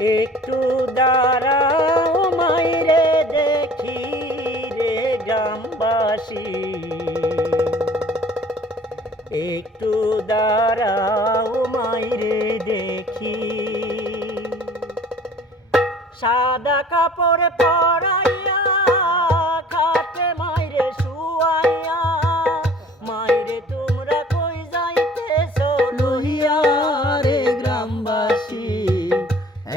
একটু দাঁড়াও মাইরে দেখি রে গ্রামবাসী, একটু দাঁড়াও মাইরে দেখি। সাদা কাপড় পরাইয়া খাটে মাইরে শুয়াইয়া, মাইরে তোমরা কই যাইতেছো লইয়া রে গ্রামবাসী,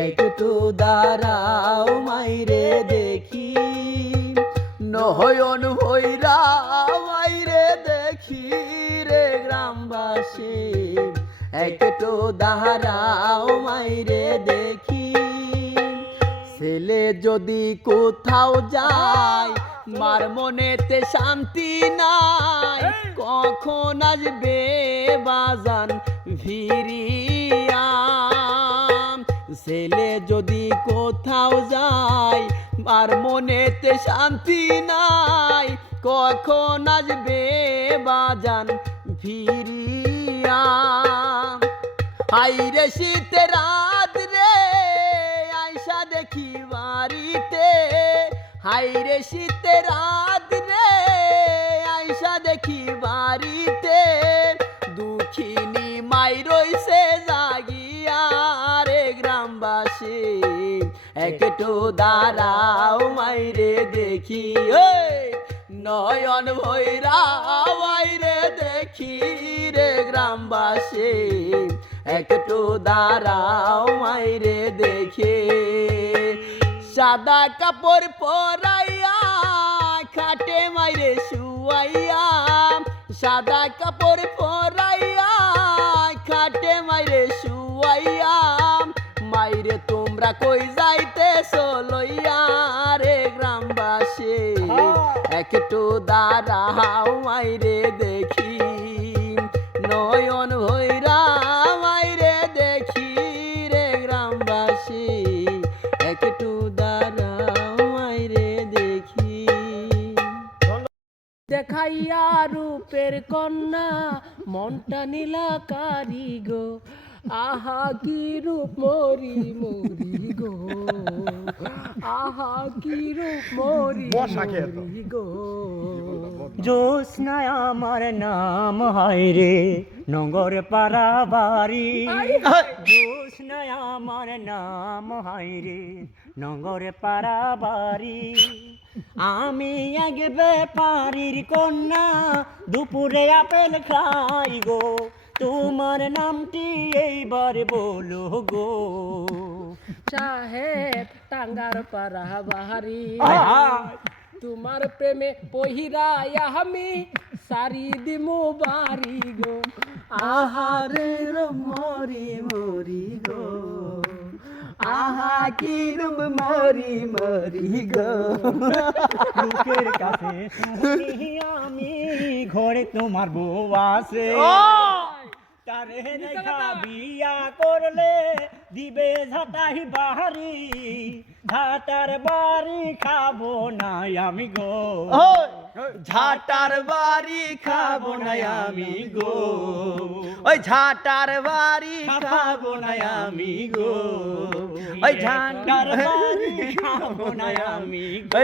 একটু দাঁড়াও মাইরে দেখি। নয়ন ভৈরা মাইরে দেখি রে গ্রামবাসী, একটু দাঁড়াও মাইরে দেখি। ছেলে যদি কোথাও যায় মার মনেতে শান্তি নাই, কখন আসবে বাজান ফিরিয়া। ছেলে যদি কোথাও যায় মার মনেতে শান্তি নাই, কখন আসবে বাজান ফিরিয়া। হাইরে শীতের রাত রে আইসা দেখি বাড়িতে, হাইরে শীতের রাত রে আইসা দেখি বাড়িতে, দুঃখিনী মাই রইছে জাগিয়া রে গ্রামবাসী, একটু দাঁড়াও মাইরে দেখি। নয়ন ভৈরা মাইরে দেখি রে গ্রামবাসী, একটু দাঁড়াও মাইরে দেখে। সাদা কাপড় পরাইয়া খাটে মাইরে শুয়াইয়া, সাদা কাপড় পরাইয়া খাটে মাইরে শুয়াইয়া, মাইরে তোমরা কই যাইতেছো লইয়া রে গ্রামবাসী, একটু দাঁড়াও মাইরে দেখি। নয়ন ভৈরা মাইরে দেখি রে গ্রামবাসী, একটু দাঁড়াও মাইরে দেখি। দেখাইয়া রূপের কন্যা মনটা নীলা কারিগো, আহা কি রূপ মরি মরি গো, আহা কি রূপ মরি মরি গো। জ্যোৎস্নায় আমার নাম হয় রে নগর পাড়া বাড়ি, জ্যোৎস্নায় আমার নাম হয় রে নগর পাড়া বাড়ি। আমি এক ব্যাপারীর কন্যা দুপুরে আপেল খাই গো, তোমার নামটি এইবার বলো গো। সাহেব টাঙ্গার পাড়া বাহারি, তোমার প্রেমে পহিরাই আমি সারি দিমু বাড়ি গো, আহারে মরি মরি গো, আহা কি রূপ মরি মরি গো। লোকের কাছে শুনি আমি ঘরে তোমার বউ আছে, তারে দেখা বিয়া করলে দিবে ঝাঁটাই বাড়ি, ঝাঁটার বাড়ি খাবো না আমি গো, ঝাঁটার বাড়ি খাবো না আমি গো, ওই ঝাঁটার বাড়ি খাবো না আমি গো, ওই ঝাঁটার বাড়ি খাবো না আমি গো।